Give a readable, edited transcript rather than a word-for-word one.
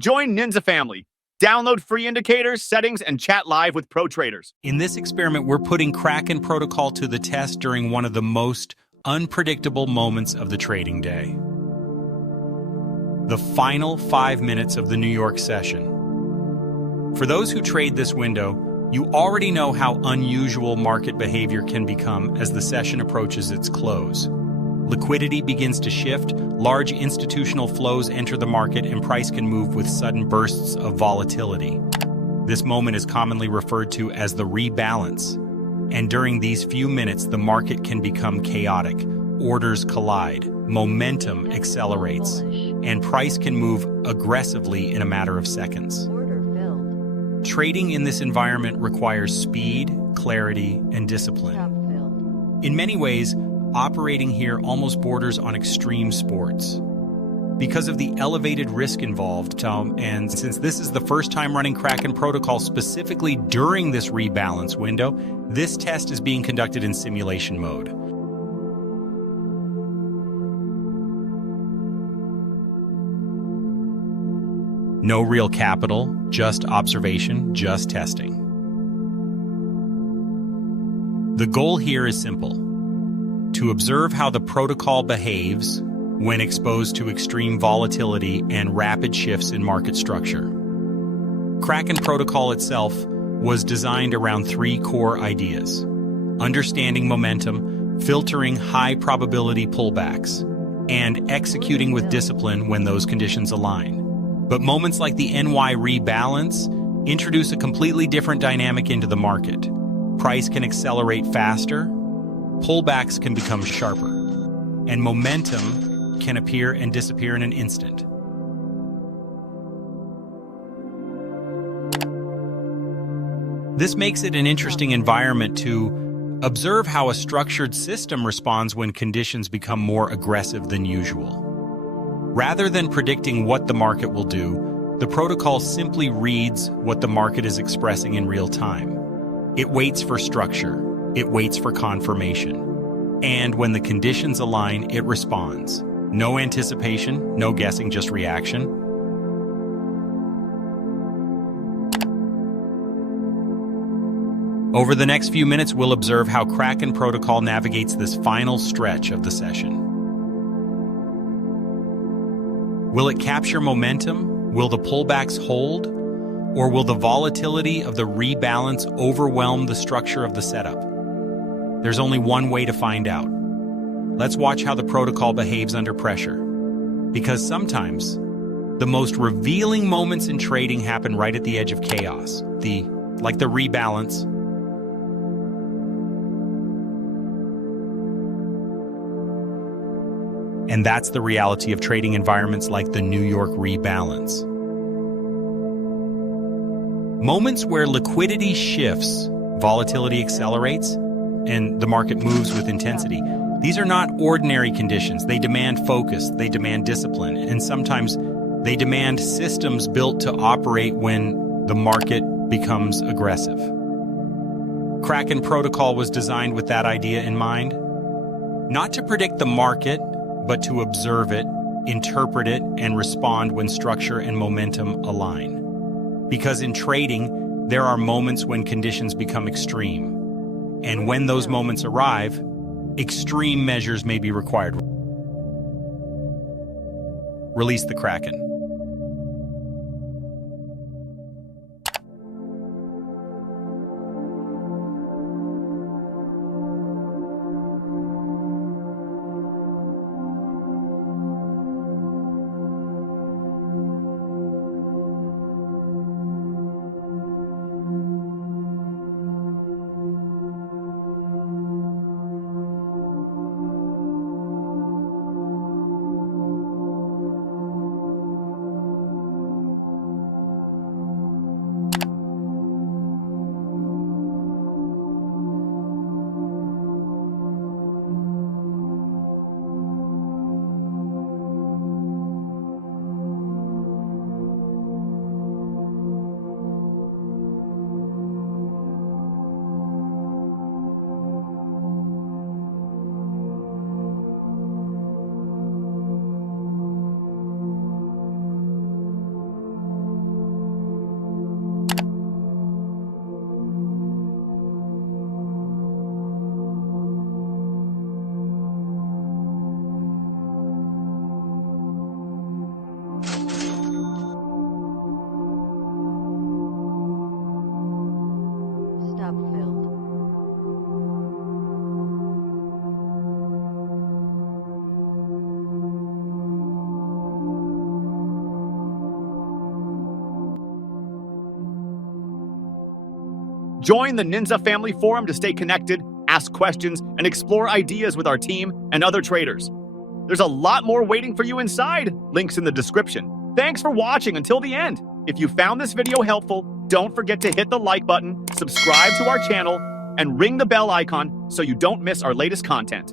Join NinZaFamily. Download free indicators, settings, and chat live with pro traders. In this experiment, we're putting Kraken Protocol to the test during one of the most unpredictable moments of the trading day. The final 5 minutes of the New York session. For those who trade this window, you already know how unusual market behavior can become as the session approaches its close. Liquidity begins to shift, large institutional flows enter the market, and price can move with sudden bursts of volatility. This moment is commonly referred to as the rebalance. And during these few minutes, the market can become chaotic. Orders collide, momentum accelerates, and price can move aggressively in a matter of seconds. Trading in this environment requires speed, clarity, and discipline. In many ways, operating here almost borders on extreme sports. Because of the elevated risk involved, and since this is the first time running Kraken Protocol specifically during this rebalance window, this test is being conducted in simulation mode. No real capital, just observation, just testing. The goal here is simple: to observe how the protocol behaves when exposed to extreme volatility and rapid shifts in market structure. Kraken Protocol itself was designed around three core ideas: understanding momentum, filtering high-probability pullbacks, and executing with discipline when those conditions align. But moments like the NY rebalance introduce a completely different dynamic into the market. Price can accelerate faster, pullbacks can become sharper, and momentum can appear and disappear in an instant. This makes it an interesting environment to observe how a structured system responds when conditions become more aggressive than usual. Rather than predicting what the market will do, the protocol simply reads what the market is expressing in real time. It waits for structure. It waits for confirmation. And when the conditions align, it responds. No anticipation, no guessing, just reaction. Over the next few minutes, we'll observe how Kraken Protocol navigates this final stretch of the session. Will it capture momentum? Will the pullbacks hold? Or will the volatility of the rebalance overwhelm the structure of the setup? There's only one way to find out. Let's watch how the protocol behaves under pressure. Because sometimes, the most revealing moments in trading happen right at the edge of chaos, like the rebalance. And that's the reality of trading environments like the New York rebalance. Moments where liquidity shifts, volatility accelerates, and the market moves with intensity. These are not ordinary conditions. They demand focus, they demand discipline, and sometimes they demand systems built to operate when the market becomes aggressive. Kraken Protocol was designed with that idea in mind. Not to predict the market, but to observe it, interpret it, and respond when structure and momentum align. Because in trading, there are moments when conditions become extreme. And when those moments arrive, extreme measures may be required. Release the Kraken. Join the NINZaFamily forum to stay connected, ask questions, and explore ideas with our team and other traders. There's a lot more waiting for you inside. Links in the description. Thanks for watching until the end. If you found this video helpful, don't forget to hit the like button, subscribe to our channel, and ring the bell icon so you don't miss our latest content.